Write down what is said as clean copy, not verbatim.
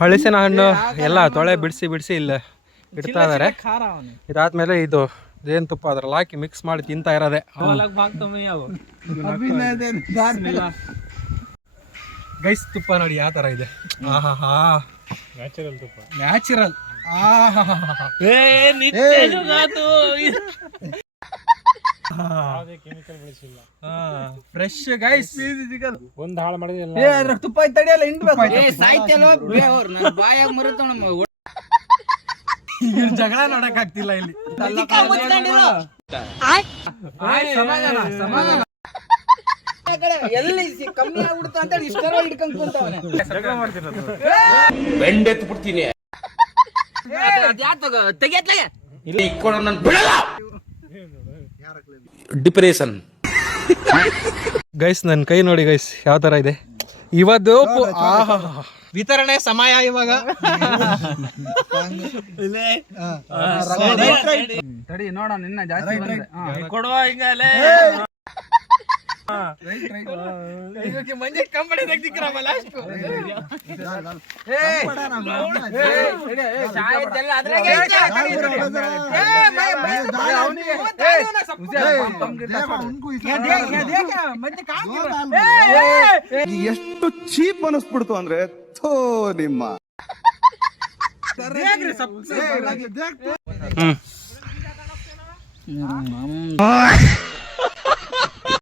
ಹಲಸಿನ ಹಣ್ಣು ಎಲ್ಲ ತೊಳೆ ಬಿಡಿಸಿ ಇಲ್ಲ ಇಡ್ತಾ ಇದಾರೆ. ಇದಾದ್ಮೇಲೆ ಇದು ಜೇನುತುಪ್ಪ ಅದ್ರಲ್ಲಿ ಹಾಕಿ ಮಿಕ್ಸ್ ಮಾಡಿ ತಿಂತಾ ಇರೋದೆ. ಗೈಸ್ ತುಪ್ಪ ನೋಡಿ ಯಾವ ತರ ಇದೆ. ನ್ಯಾಚುರಲ್ ತುಪ್ಪ, ನ್ಯಾಚುರಲ್. Fresh guys. ಒಂದ್ ಹಾಳು ಮಾಡಿದ್ರೆ ತುಪ್ಪ ತಡಿಯಲ್ಲ ಜಗಳ ನೋಡಕ್ ಆಗ್ತಿಲ್ಲ ಇಲ್ಲಿ. ಎಲ್ಲಿ ಕಮ್ಮಿ ಆಗ್ಬಿಡ್ತು ಅಂತ ಇಷ್ಟರ ಹಿಡ್ಕೊಂಡ್ ಕುಂತವನೆ. ಬೆಂಡೆತ್ತು ಬಿಡ್ತೀನಿ ಡಿಪ್ರೆಷನ್. ಗೈಸ್ ನನ್ ಕೈ ನೋಡಿ ಗೈಸ್ ಯಾವ ತರ ಇದೆ ಇವತ್ತು. ವಿತರಣೆ ಸಮಯ ಇವಾಗ. ತಡಿ ನೋಡ ನಿನ್ನ ಜಾಸ್ತಿ ಕೊಡುವ ಹಿಂಗಲೇ ಮಂಜೆ ಕಂಬಡಿ ತೆಗ್ದಿಕ್ರಮ್ಮ ಲಾಸ್ಟ್. ಎಷ್ಟು ಚೀಪ್ ಅನಿಸ್ಬಿಡ್ತು ಅಂದ್ರೆ ಥೋ ನಿಮ್ಮ.